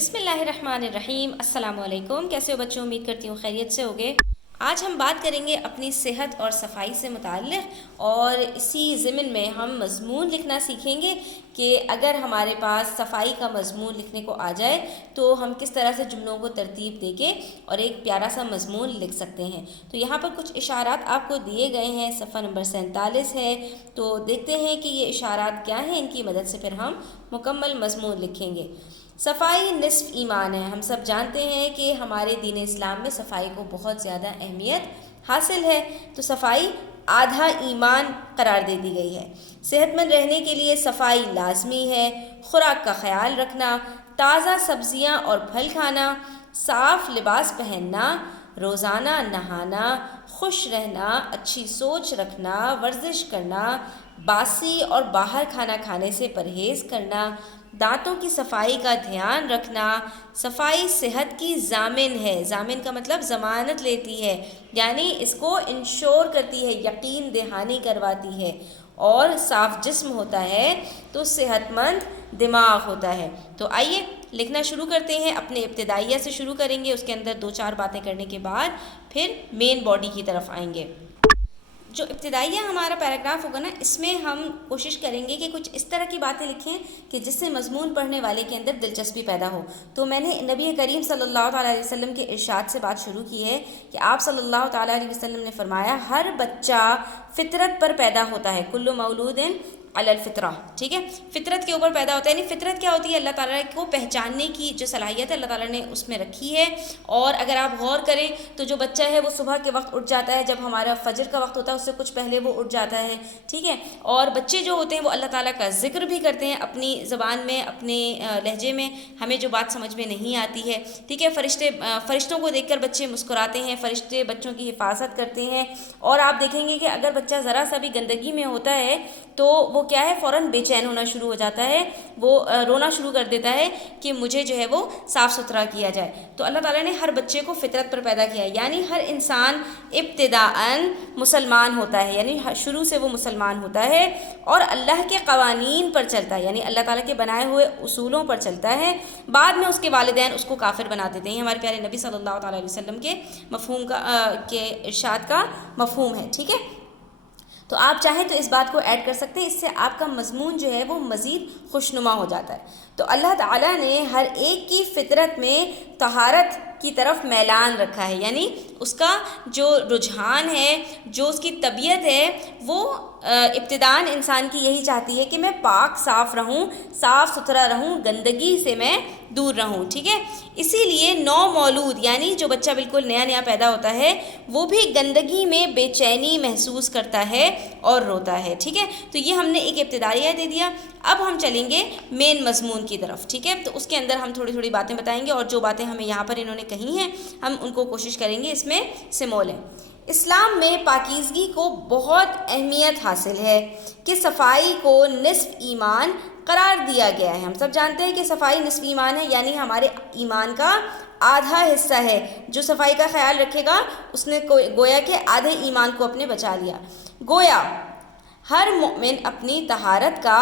بسم اللہ الرحمن الرحیم۔ السلام علیکم، کیسے ہو بچوں؟ امید کرتی ہوں خیریت سے ہوگے۔ آج ہم بات کریں گے اپنی صحت اور صفائی سے متعلق، اور اسی ضمن میں ہم مضمون لکھنا سیکھیں گے کہ اگر ہمارے پاس صفائی کا مضمون لکھنے کو آ جائے تو ہم کس طرح سے جملوں کو ترتیب دے کے اور ایک پیارا سا مضمون لکھ سکتے ہیں۔ تو یہاں پر کچھ اشارات آپ کو دیے گئے ہیں، صفحہ نمبر 47 ہے، تو دیکھتے ہیں کہ یہ اشارات کیا ہیں، ان کی مدد سے پھر ہم مکمل مضمون لکھیں گے۔ صفائی نصف ایمان ہے۔ ہم سب جانتے ہیں کہ ہمارے دین اسلام میں صفائی کو بہت زیادہ اہمیت حاصل ہے، تو صفائی آدھا ایمان قرار دے دی گئی ہے۔ صحت مند رہنے کے لیے صفائی لازمی ہے۔ خوراک کا خیال رکھنا، تازہ سبزیاں اور پھل کھانا، صاف لباس پہننا، روزانہ نہانا، خوش رہنا، اچھی سوچ رکھنا، ورزش کرنا، باسی اور باہر کھانا کھانے سے پرہیز کرنا، دانتوں کی صفائی کا دھیان رکھنا۔ صفائی صحت کی ضامن ہے۔ ضامن کا مطلب ضمانت لیتی ہے، یعنی اس کو انشور کرتی ہے، یقین دہانی کرواتی ہے۔ اور صاف جسم ہوتا ہے تو صحت مند دماغ ہوتا ہے۔ تو آئیے لکھنا شروع کرتے ہیں۔ اپنے ابتدائیہ سے شروع کریں گے، اس کے اندر 2-4 باتیں کرنے کے بعد پھر مین باڈی کی طرف آئیں گے۔ جو ابتدائیہ ہمارا پیراگراف ہوگا نا، اس میں ہم کوشش کریں گے کہ کچھ اس طرح کی باتیں لکھیں کہ جس سے مضمون پڑھنے والے کے اندر دلچسپی پیدا ہو۔ تو میں نے نبی کریم صلی اللہ تعالیٰ علیہ وسلم کے ارشاد سے بات شروع کی ہے کہ آپ صلی اللہ تعالیٰ علیہ وسلم نے فرمایا، ہر بچہ فطرت پر پیدا ہوتا ہے، کل مولود علی الفطرہ، ٹھیک ہے، فطرت کے اوپر پیدا ہوتا ہے۔ یعنی فطرت کیا ہوتی ہے؟ اللہ تعالیٰ کو پہچاننے کی جو صلاحیت ہے اللہ تعالیٰ نے اس میں رکھی ہے۔ اور اگر آپ غور کریں تو جو بچہ ہے وہ صبح کے وقت اٹھ جاتا ہے، جب ہمارا فجر کا وقت ہوتا ہے اس سے کچھ پہلے وہ اٹھ جاتا ہے، ٹھیک ہے۔ اور بچے جو ہوتے ہیں وہ اللہ تعالیٰ کا ذکر بھی کرتے ہیں اپنی زبان میں، اپنے لہجے میں، ہمیں جو بات سمجھ میں نہیں آتی ہے، ٹھیک ہے۔ فرشتوں کو دیکھ کر بچے مسکراتے ہیں، فرشتے بچوں کی حفاظت کرتے ہیں۔ اور آپ دیکھیں گے کہ اگر بچہ ذرا سا بھی گندگی میں ہوتا ہے تو وہ کیا ہے، فوراً بے چین ہونا شروع ہو جاتا ہے، وہ رونا شروع کر دیتا ہے کہ مجھے جو ہے وہ صاف ستھرا کیا جائے۔ تو اللہ تعالیٰ نے ہر بچے کو فطرت پر پیدا کیا ہے، یعنی ہر انسان ابتداءً مسلمان ہوتا ہے، یعنی شروع سے وہ مسلمان ہوتا ہے اور اللہ کے قوانین پر چلتا ہے، یعنی اللہ تعالیٰ کے بنائے ہوئے اصولوں پر چلتا ہے۔ بعد میں اس کے والدین اس کو کافر بنا دیتے ہیں۔ ہمارے پیارے نبی صلی اللہ تعالیٰ علیہ وسلم کے مفہوم کے ارشاد کا مفہوم ہے، ٹھیک ہے۔ تو آپ چاہیں تو اس بات کو ایڈ کر سکتے ہیں، اس سے آپ کا مضمون جو ہے وہ مزید خوشنما ہو جاتا ہے۔ تو اللہ تعالیٰ نے ہر ایک کی فطرت میں طہارت کی طرف میلان رکھا ہے، یعنی اس کا جو رجحان ہے، جو اس کی طبیعت ہے، وہ ابتداءً انسان کی یہی چاہتی ہے کہ میں پاک صاف رہوں، صاف ستھرا رہوں، گندگی سے میں دور رہوں، ٹھیک ہے۔ اسی لیے نو مولود، یعنی جو بچہ بالکل نیا نیا پیدا ہوتا ہے، وہ بھی گندگی میں بے چینی محسوس کرتا ہے اور روتا ہے، ٹھیک ہے۔ تو یہ ہم نے ایک ابتدائیہ دے دیا۔ اب ہم چلیں گے مین مضمون کی طرف، ٹھیک ہے۔ تو اس کے اندر ہم تھوڑی تھوڑی باتیں بتائیں گے، اور جو باتیں ہمیں یہاں پر انہوں نے کہی ہیں ہم ان کو کوشش کریں گے اس میں سمولیں۔ اسلام میں پاکیزگی کو بہت اہمیت حاصل ہے کہ صفائی کو نصف ایمان قرار دیا گیا ہے۔ ہم سب جانتے ہیں کہ صفائی نصف ایمان ہے، یعنی ہمارے ایمان کا آدھا حصہ ہے۔ جو صفائی کا خیال رکھے گا اس نے گویا کہ آدھے ایمان کو اپنے بچا لیا۔ گویا ہر مومن اپنی طہارت کا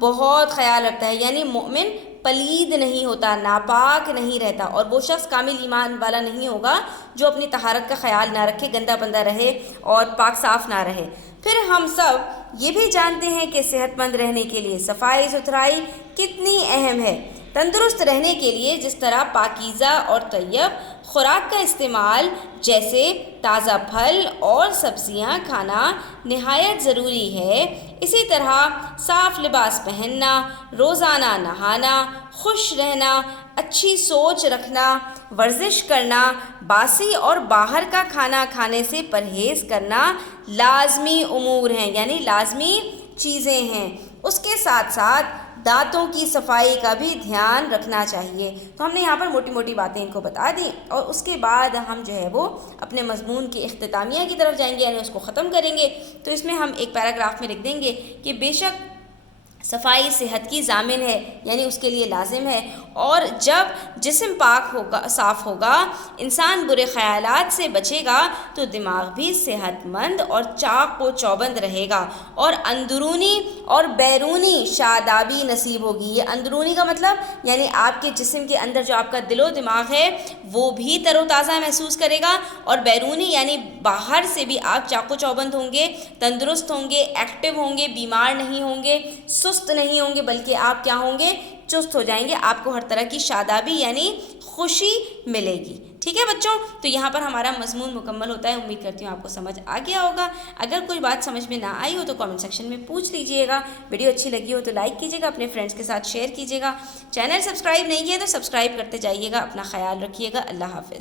بہت خیال رکھتا ہے، یعنی مومن پلید نہیں ہوتا، ناپاک نہیں رہتا، اور وہ شخص کامل ایمان والا نہیں ہوگا جو اپنی طہارت کا خیال نہ رکھے، گندا بندہ رہے اور پاک صاف نہ رہے۔ پھر ہم سب یہ بھی جانتے ہیں کہ صحت مند رہنے کے لیے صفائی ستھرائی کتنی اہم ہے۔ تندرست رہنے کے لیے جس طرح پاکیزہ اور طیب خوراک کا استعمال، جیسے تازہ پھل اور سبزیاں کھانا نہایت ضروری ہے، اسی طرح صاف لباس پہننا، روزانہ نہانا، خوش رہنا، اچھی سوچ رکھنا، ورزش کرنا، باسی اور باہر کا کھانا کھانے سے پرہیز کرنا لازمی امور ہیں، یعنی لازمی چیزیں ہیں۔ اس کے ساتھ ساتھ دانتوں کی صفائی کا بھی دھیان رکھنا چاہیے۔ تو ہم نے یہاں پر موٹی موٹی باتیں ان کو بتا دیں، اور اس کے بعد ہم جو ہے وہ اپنے مضمون کے اختتامیہ کی طرف جائیں گے، یعنی اس کو ختم کریں گے۔ تو اس میں ہم ایک پیراگراف میں لکھ دیں گے کہ بے شک صفائی صحت کی ضامن ہے، یعنی اس کے لیے لازم ہے، اور جب جسم پاک ہوگا، صاف ہوگا، انسان برے خیالات سے بچے گا تو دماغ بھی صحت مند اور چاق و چوبند رہے گا، اور اندرونی اور بیرونی شادابی نصیب ہوگی۔ یہ اندرونی کا مطلب یعنی آپ کے جسم کے اندر جو آپ کا دل و دماغ ہے وہ بھی تر و تازہ محسوس کرے گا، اور بیرونی یعنی باہر سے بھی آپ چاق و چوبند ہوں گے، تندرست ہوں گے، ایکٹیو ہوں گے، بیمار نہیں ہوں گے، سست نہیں ہوں گے، بلکہ آپ کیا ہوں گے؟ چست ہو جائیں گے، آپ کو ہر طرح کی شادابی یعنی خوشی ملے گی۔ ٹھیک ہے بچوں، تو یہاں پر ہمارا مضمون مکمل ہوتا ہے۔ امید کرتی ہوں آپ کو سمجھ آ گیا ہوگا۔ اگر کوئی بات سمجھ میں نہ آئی ہو تو کامنٹ سیکشن میں پوچھ لیجئے گا۔ ویڈیو اچھی لگی ہو تو لائک کیجیے گا، اپنے فرینڈس کے ساتھ شیئر کیجیے گا۔ چینل سبسکرائب نہیں کیا تو سبسکرائب کرتے جائیے گا۔ اپنا خیال رکھیے گا۔ اللہ حافظ۔